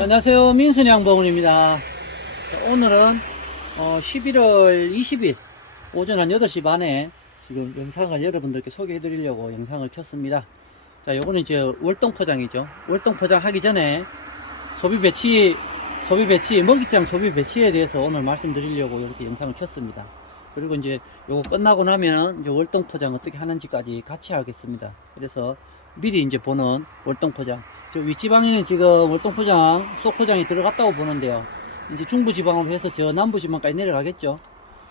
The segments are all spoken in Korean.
안녕하세요. 민순양봉원입니다. 오늘은 11월 20일 오전 한 8시 반에 지금 영상을 여러분들께 소개해 드리려고 영상을 켰습니다. 자, 요거는 이제 월동 포장이죠. 월동 포장 하기 전에 소비 배치, 먹이장 소비 배치에 대해서 오늘 말씀드리려고 이렇게 영상을 켰습니다. 그리고 이제 요거 끝나고 나면 이제 월동 포장 어떻게 하는지까지 같이 하겠습니다. 그래서 미리 이제 보는 월동 포장. 저 윗지방에는 지금 월동 포장, 속 포장이 들어갔다고 보는데요. 이제 중부 지방으로 해서 저 남부 지방까지 내려가겠죠.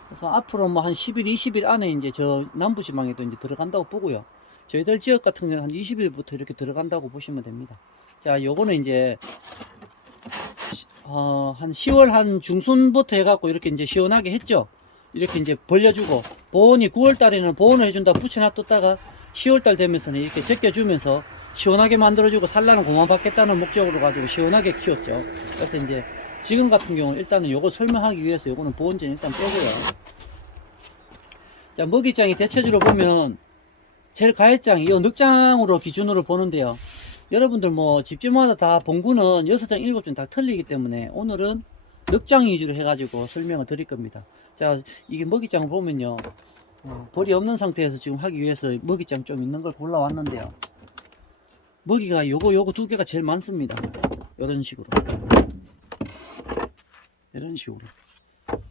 그래서 앞으로 뭐 한 10일, 20일 안에 이제 저 남부 지방에도 이제 들어간다고 보고요. 저희들 지역 같은 경우는 한 20일부터 이렇게 들어간다고 보시면 됩니다. 자, 요거는 이제 한 10월 한 중순부터 해갖고 이렇게 이제 시원하게 했죠. 이렇게 이제 벌려주고, 보온이 9월 달에는 보온을 해준다 붙여놔뒀다가 10월 달 되면서는 이렇게 제껴주면서 시원하게 만들어주고 산란을 고만받겠다는 목적으로 가지고 시원하게 키웠죠. 그래서 이제 지금 같은 경우는 일단은 요거 설명하기 위해서 요거는 보온전 일단 빼고요. 자, 먹이장이 대체적으로 보면 제일 가해장, 이 늑장으로 기준으로 보는데요. 여러분들 뭐 집집마다 다 봉구는 6장, 7장 다 틀리기 때문에 오늘은 늑장 위주로 해가지고 설명을 드릴 겁니다. 자, 이게 먹이장을 보면요. 벌이 없는 상태에서 지금 하기 위해서 먹이장 좀 있는 걸 골라왔는데요. 먹이가 요거 두 개가 제일 많습니다. 이런 식으로.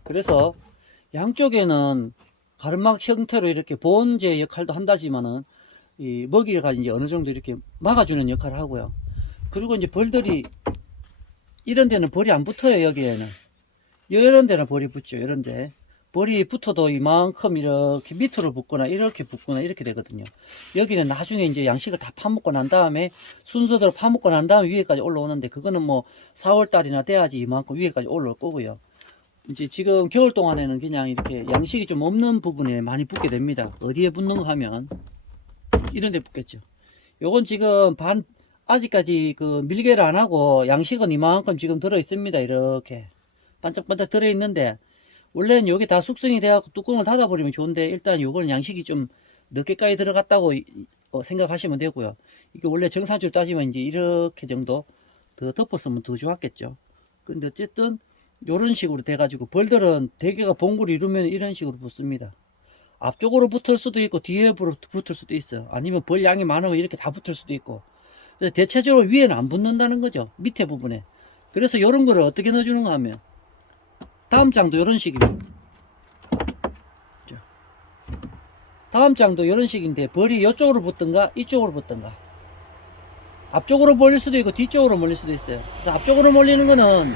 그래서 양쪽에는 가르막 형태로 이렇게 보온제 역할도 한다지만은 이 먹이가 이제 어느 정도 이렇게 막아주는 역할을 하고요. 그리고 이제 벌들이 이런 데는 벌이 안 붙어요. 여기에는 이런 데는 벌이 붙죠. 이런데 벌이 붙어도 이만큼 이렇게 밑으로 붙거나 이렇게 붙거나 이렇게 되거든요. 여기는 나중에 이제 양식을 다 파먹고 난 다음에 순서대로 파먹고 난 다음에 위에까지 올라오는데 그거는 뭐 4월 달이나 돼야지 이만큼 위에까지 올라올 거고요. 이제 지금 겨울 동안에는 그냥 이렇게 양식이 좀 없는 부분에 많이 붙게 됩니다. 어디에 붙는가 하면 이런 데 붙겠죠. 요건 지금 아직까지 그 밀개를 안 하고 양식은 이만큼 지금 들어 있습니다. 이렇게 반짝반짝 들어 있는데 원래는 여기 다 숙성이 돼갖고 뚜껑을 닫아버리면 좋은데 일단 요거는 양식이 좀 늦게까지 들어갔다고 생각하시면 되고요. 이게 원래 정상적으로 따지면 이제 이렇게 정도 더 덮었으면 더 좋았겠죠. 근데 어쨌든 요런 식으로 돼가지고 벌들은 대개가 봉구를 이루면 이런 식으로 붙습니다. 앞쪽으로 붙을 수도 있고 뒤에 붙을 수도 있어요. 아니면 벌 양이 많으면 이렇게 다 붙을 수도 있고. 그래서 대체적으로 위에는 안 붙는다는 거죠. 밑에 부분에. 그래서 요런 거를 어떻게 넣어주는가 하면 다음 장도 이런 식입니다. 다음 장도 이런 식인데 벌이 이쪽으로 붙든가 이쪽으로 붙든가 앞쪽으로 몰릴 수도 있고 뒤쪽으로 몰릴 수도 있어요. 그래서 앞쪽으로 몰리는 거는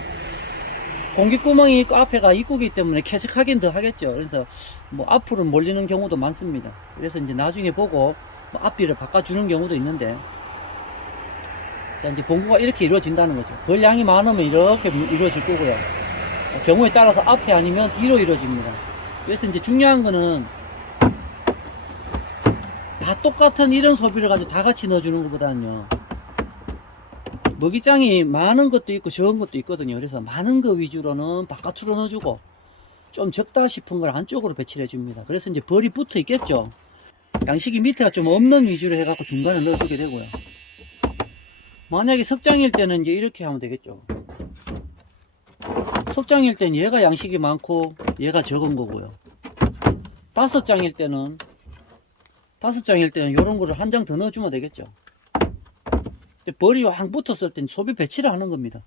공기구멍이 있고 앞에가 입구기 때문에 쾌적하긴 더 하겠죠. 그래서 뭐 앞으로 몰리는 경우도 많습니다. 그래서 이제 나중에 보고 뭐 앞뒤를 바꿔주는 경우도 있는데, 자, 이제 봉구가 이렇게 이루어진다는 거죠. 벌 양이 많으면 이렇게 이루어질 거고요. 경우에 따라서 앞에 아니면 뒤로 이루어집니다. 그래서 이제 중요한 거는 다 똑같은 이런 소비를 가지고 다 같이 넣어주는 것보다는요, 먹이장이 많은 것도 있고 적은 것도 있거든요. 그래서 많은 거 위주로는 바깥으로 넣어주고 좀 적다 싶은 걸 안쪽으로 배치를 해줍니다. 그래서 이제 벌이 붙어 있겠죠. 양식이 밑에가 좀 없는 위주로 해갖고 중간에 넣어주게 되고요. 만약에 석장일 때는 이제 이렇게 하면 되겠죠. 석장일 때는 얘가 양식이 많고 얘가 적은 거고요. 다섯 장일 때는 이런 거를 한 장 더 넣어주면 되겠죠. 벌이 왕 붙었을 땐 소비 배치를 하는 겁니다.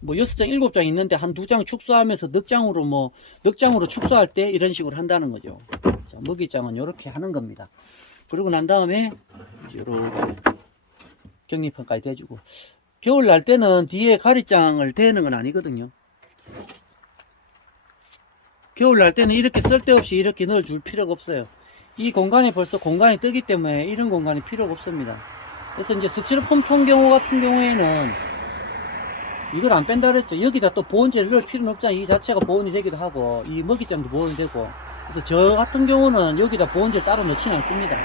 뭐 6장, 7장 있는데 한 2장 축소하면서 늑장으로 축소할 때 이런 식으로 한다는 거죠. 자, 먹이장은 이렇게 하는 겁니다. 그러고 난 다음에 이렇게 격리판까지 대주고, 겨울 날 때는 뒤에 가리장을 대는 건 아니거든요. 겨울 날 때는 이렇게 쓸데없이 이렇게 넣어줄 필요가 없어요. 이 공간에 벌써 공간이 뜨기 때문에 이런 공간이 필요가 없습니다. 그래서 이제 스티로폼 통 경우 같은 경우에는 이걸 안 뺀다 그랬죠. 여기다 또 보온제를 넣을 필요는 없잖아요. 이 자체가 보온이 되기도 하고 이 먹이장도 보온이 되고. 그래서 저 같은 경우는 여기다 보온제를 따로 넣지는 않습니다.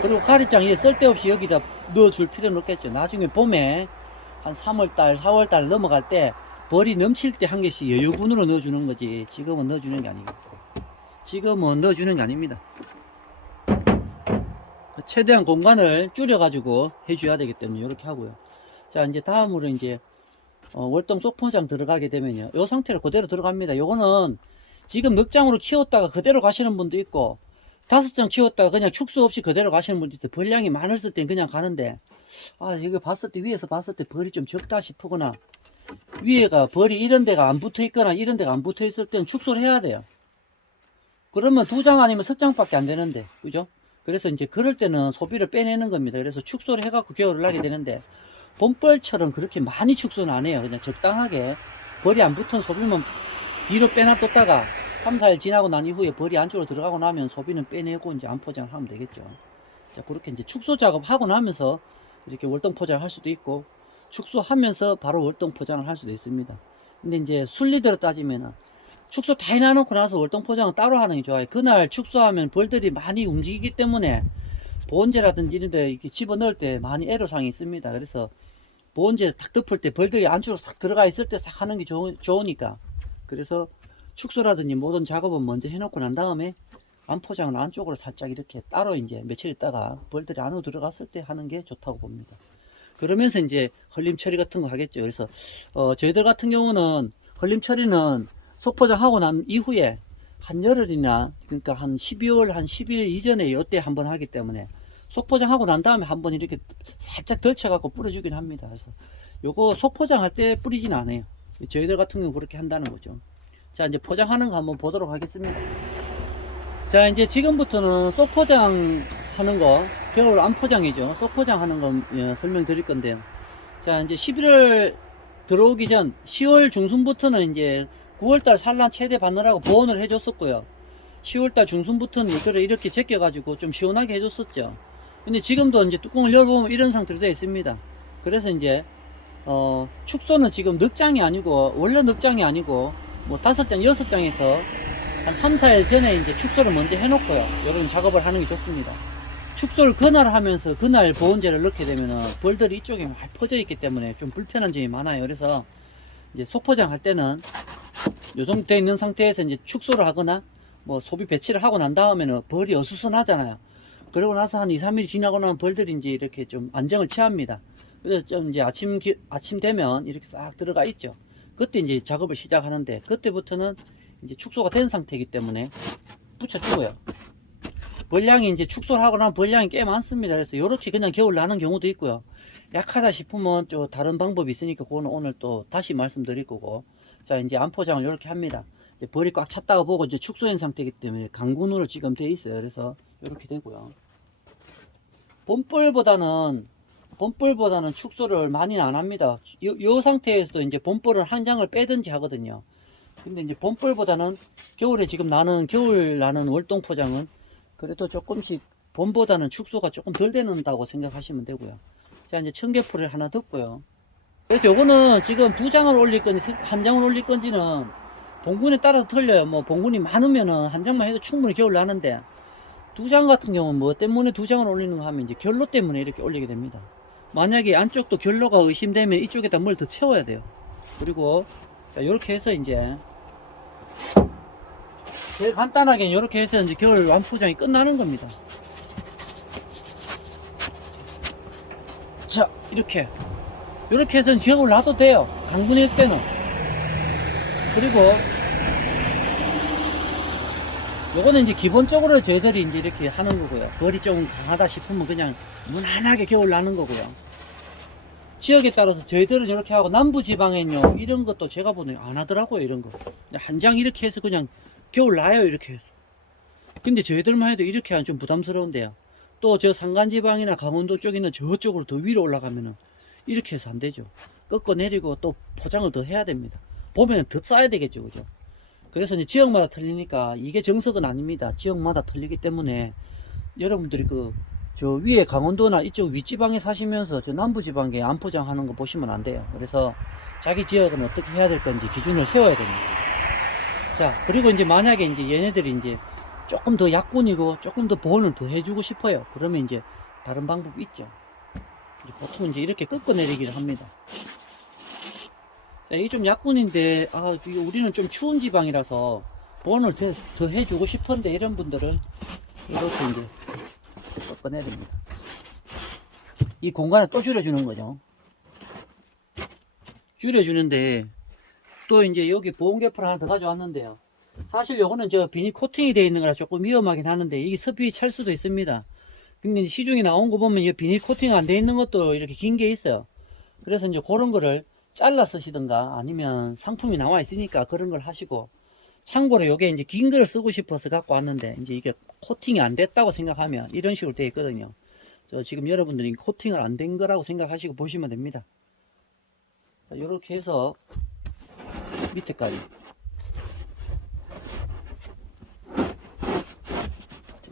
그리고 가리장 쓸데없이 여기다 넣어줄 필요는 없겠죠. 나중에 봄에 한 3월달 4월달 넘어갈 때 벌이 넘칠 때 한 개씩 여유분으로 넣어주는 거지 지금은 넣어주는 게 아니고, 지금은 넣어주는 게 아닙니다. 최대한 공간을 줄여 가지고 해줘야 되기 때문에 이렇게 하고요. 자, 이제 다음으로 이제 월동 쏙포장 들어가게 되면요. 요 상태로 그대로 들어갑니다. 요거는 지금 넉장으로 키웠다가 그대로 가시는 분도 있고, 5장 키웠다가 그냥 축소 없이 그대로 가시는 분도 있어요. 벌량이 많을 땐 그냥 가는데, 이거 봤을 때, 위에서 봤을 때 벌이 좀 적다 싶으거나, 위에가 벌이 이런 데가 안 붙어 있거나 이런 데가 안 붙어 있을 때는 축소를 해야 돼요. 그러면 2장 아니면 3장밖에 안 되는데, 그죠? 그래서 이제 그럴 때는 소비를 빼내는 겁니다. 그래서 축소를 해갖고 겨울을 나게 되는데, 봄벌처럼 그렇게 많이 축소는 안 해요. 그냥 적당하게 벌이 안 붙은 소비만 뒤로 빼놔뒀다가 3, 4일 지나고 난 이후에 벌이 안쪽으로 들어가고 나면 소비는 빼내고 이제 안 포장을 하면 되겠죠. 자, 그렇게 이제 축소 작업하고 나면서 이렇게 월동 포장을 할 수도 있고, 축소하면서 바로 월동 포장을 할 수도 있습니다. 근데 이제 순리대로 따지면은 축소 다 해놔놓고 나서 월동 포장은 따로 하는 게 좋아요. 그날 축소하면 벌들이 많이 움직이기 때문에 보온재라든지 이런 데 이렇게 집어넣을 때 많이 애로사항이 있습니다. 그래서 보온재 탁 덮을 때 벌들이 안쪽으로 싹 들어가 있을 때 싹 하는 게 좋으니까. 그래서 축소라든지 모든 작업은 먼저 해놓고 난 다음에 안포장은 안쪽으로 살짝 이렇게 따로 이제 며칠 있다가 벌들이 안으로 들어갔을 때 하는 게 좋다고 봅니다. 그러면서 이제 헐림 처리 같은 거 하겠죠. 그래서 저희들 같은 경우는 헐림 처리는 속포장하고 난 이후에 한열흘이나, 그러니까 한 12월 한 10일 이전에 이때 한번 하기 때문에 속포장하고 난 다음에 한번 이렇게 살짝 덜쳐갖고 뿌려주긴 합니다. 그래서 요거 속포장할 때 뿌리진 않아요. 저희들 같은 경우 그렇게 한다는 거죠. 자, 이제 포장하는 거 한번 보도록 하겠습니다. 자, 이제 지금부터는 속포장 하는 거, 겨울 안포장이죠. 속포장 하는 거 설명드릴 건데요. 자, 이제 11월 들어오기 전 10월 중순부터는 이제 9월달 산란 최대 받느라고 보온을 해줬었고요. 10월달 중순부터는 이거를 이렇게 제껴가지고 좀 시원하게 해줬었죠. 근데 지금도 이제 뚜껑을 열어보면 이런 상태로 되어 있습니다. 그래서 이제 축소는 지금 넉장이 아니고, 원래 넉장이 아니고 뭐 5장, 6장에서 한 3, 4일 전에 이제 축소를 먼저 해놓고요. 이런 작업을 하는 게 좋습니다. 축소를 그날 하면서 그날 보온재를 넣게 되면은 벌들이 이쪽에 많이 퍼져 있기 때문에 좀 불편한 점이 많아요. 그래서 이제 속포장 할 때는 요 정도 되어 있는 상태에서 이제 축소를 하거나 뭐 소비 배치를 하고 난 다음에는 벌이 어수선하잖아요. 그러고 나서 한 2, 3일 지나고 나면 벌들이 이제 이렇게 좀 안정을 취합니다. 그래서 좀 이제 아침 되면 이렇게 싹 들어가 있죠. 그때 이제 작업을 시작하는데, 그때부터는 이제 축소가 된 상태이기 때문에 붙여주고요. 벌량이 이제 축소를 하고 나면 벌량이 꽤 많습니다. 그래서 이렇게 그냥 겨울 나는 경우도 있고요. 약하다 싶으면 또 다른 방법이 있으니까 그거는 오늘 또 다시 말씀드릴 거고. 자, 이제 안포장을 이렇게 합니다. 이제 벌이 꽉 찼다가 보고 이제 축소된 상태이기 때문에 강군으로 지금 되어 있어요. 그래서 이렇게 되고요. 봄벌보다는 축소를 많이는 안 합니다. 요 상태에서도 이제 봄벌을 한 장을 빼든지 하거든요. 근데 이제 봄벌보다는 겨울에 지금 겨울 나는 월동 포장은 그래도 조금씩 봄보다는 축소가 조금 덜 되는다고 생각하시면 되고요. 자, 이제 청개풀을 하나 덮고요. 그래서 요거는 지금 2장을 올릴 건지 1장을 올릴 건지는 봉군에 따라서 틀려요. 뭐 봉군이 많으면은 1장만 해도 충분히 겨울 나는데, 2장 같은 경우는 뭐 때문에 2장을 올리는가 하면 이제 결로 때문에 이렇게 올리게 됩니다. 만약에 안쪽도 결로가 의심되면 이쪽에다 뭘 더 채워야 돼요. 그리고 자, 이렇게 해서 이제 제일 간단하게 이렇게 해서 이제 겨울 완포장이 끝나는 겁니다. 자, 이렇게 해서 겨울 놔도 돼요. 강분일 때는. 그리고 요거는 이제 기본적으로 저희들이 이제 이렇게 하는 거고요. 벌이 좀 강하다 싶으면 그냥 무난하게 겨울 나는 거고요. 지역에 따라서 저희들은 이렇게 하고, 남부지방엔요 이런 것도 제가 보는 안 하더라고요. 이런 거 한 장 이렇게 해서 그냥 겨울 나요. 이렇게 해서. 근데 저희들만 해도 이렇게 하면 좀 부담스러운데요. 또 저 산간지방이나 강원도 쪽에 있는 저쪽으로 더 위로 올라가면은 이렇게 해서 안 되죠. 꺾어 내리고 또 포장을 더 해야 됩니다. 보면 더 쌓아야 되겠죠. 그죠? 그래서 이제 지역마다 틀리니까 이게 정석은 아닙니다. 지역마다 틀리기 때문에 여러분들이 저 위에 강원도나 이쪽 윗지방에 사시면서 저 남부지방에 안포장하는 거 보시면 안 돼요. 그래서 자기 지역은 어떻게 해야 될 건지 기준을 세워야 됩니다. 자, 그리고 이제 만약에 이제 얘네들이 이제 조금 더 약분이고 조금 더 보온을 더 해주고 싶어요. 그러면 이제 다른 방법이 있죠. 보통 이제 이렇게 꺾어내리기를 합니다. 자, 이게 좀 약분인데, 우리는 좀 추운 지방이라서 보온을 더 해주고 싶은데, 이런 분들은 이렇게 이제 꺾어내립니다. 이 공간을 또 줄여주는 거죠. 줄여주는데, 또 이제 여기 보온개포를 하나 더 가져왔는데요. 사실 요거는 저 비닐 코팅이 되어 있는 거라 조금 위험하긴 하는데, 이게 습이 찰 수도 있습니다. 근데 시중에 나온 거 보면 이 비닐 코팅 안 되어 있는 것도 이렇게 긴 게 있어요. 그래서 이제 그런 거를 잘라 쓰시든가 아니면 상품이 나와 있으니까 그런 걸 하시고, 참고로 요게 이제 긴 거를 쓰고 싶어서 갖고 왔는데, 이제 이게 코팅이 안 됐다고 생각하면 이런 식으로 되어 있거든요. 지금 여러분들이 코팅을 안 된 거라고 생각하시고 보시면 됩니다. 이렇게 해서 밑에까지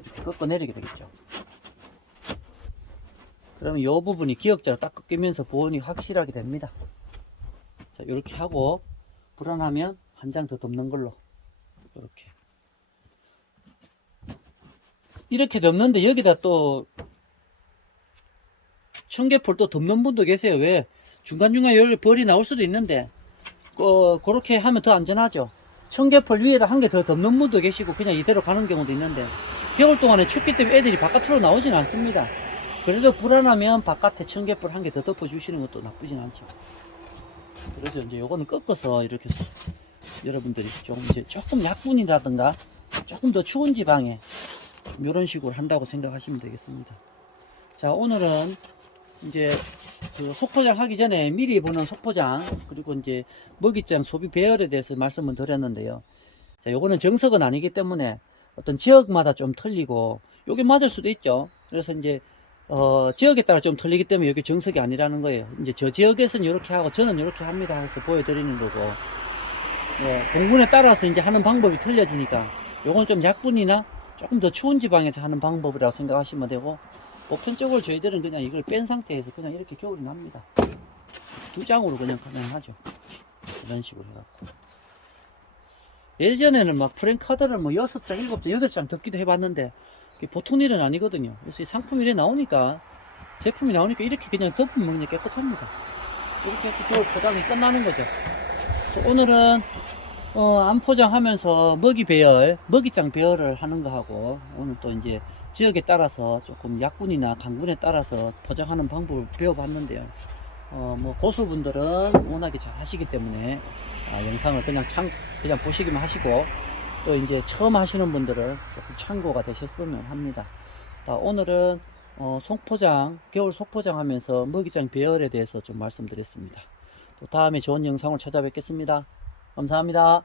이렇게 꺾어 내리게 되겠죠. 그러면 이 부분이 기역자로 딱 꺾이면서 보온이 확실하게 됩니다. 자, 이렇게 하고 불안하면 한 장 더 덮는 걸로 이렇게 덮는데, 여기다 또 청개포를 또 덮는 분도 계세요. 왜? 중간중간 여기 벌이 나올 수도 있는데, 그렇게 하면 더 안전하죠. 청개포 위에다 한 개 더 덮는 분도 계시고 그냥 이대로 가는 경우도 있는데, 겨울 동안에 춥기 때문에 애들이 바깥으로 나오진 않습니다. 그래도 불안하면 바깥에 청개포 한 개 더 덮어 주시는 것도 나쁘진 않죠. 그래서 이제 요거는 꺾어서 이렇게 여러분들이 조금 약분이라든가 조금 더 추운 지방에 이런 식으로 한다고 생각하시면 되겠습니다. 자, 오늘은 이제 그 속포장 하기 전에 미리 보는 속포장, 그리고 이제 먹이장 소비 배열에 대해서 말씀을 드렸는데요. 자, 요거는 정석은 아니기 때문에 어떤 지역마다 좀 틀리고, 요게 맞을 수도 있죠. 그래서 이제 지역에 따라 좀 틀리기 때문에 여기 정석이 아니라는 거예요. 이제 저 지역에서는 이렇게 하고 저는 이렇게 합니다 해서 보여드리는 거고, 공군에 따라서 이제 하는 방법이 틀려지니까 요건 좀 약분이나 조금 더 추운 지방에서 하는 방법이라고 생각하시면 되고, 보편적으로 저희들은 그냥 이걸 뺀 상태에서 그냥 이렇게 겨울이 납니다. 두 장으로 그냥 하죠. 이런 식으로 해갖고. 예전에는 막 프랭카드를 뭐 6장, 7장, 8장 덮기도 해봤는데, 그게 보통 일은 아니거든요. 그래서 이 상품이 이렇게 나오니까, 제품이 나오니까 이렇게 그냥 덮으면 그냥 깨끗합니다. 이렇게 해서 겨울 포장이 끝나는 거죠. 오늘은 안 포장하면서 먹이장 배열을 하는 거 하고, 오늘 또 이제 지역에 따라서 조금 약군이나 강군에 따라서 포장하는 방법을 배워봤는데요. 뭐 고수분들은 워낙에 잘 하시기 때문에 영상을 그냥 보시기만 하시고, 또 이제 처음 하시는 분들은 조금 참고가 되셨으면 합니다. 오늘은 겨울 속포장 하면서 먹이장 배열에 대해서 좀 말씀드렸습니다. 또 다음에 좋은 영상을 찾아뵙겠습니다. 감사합니다.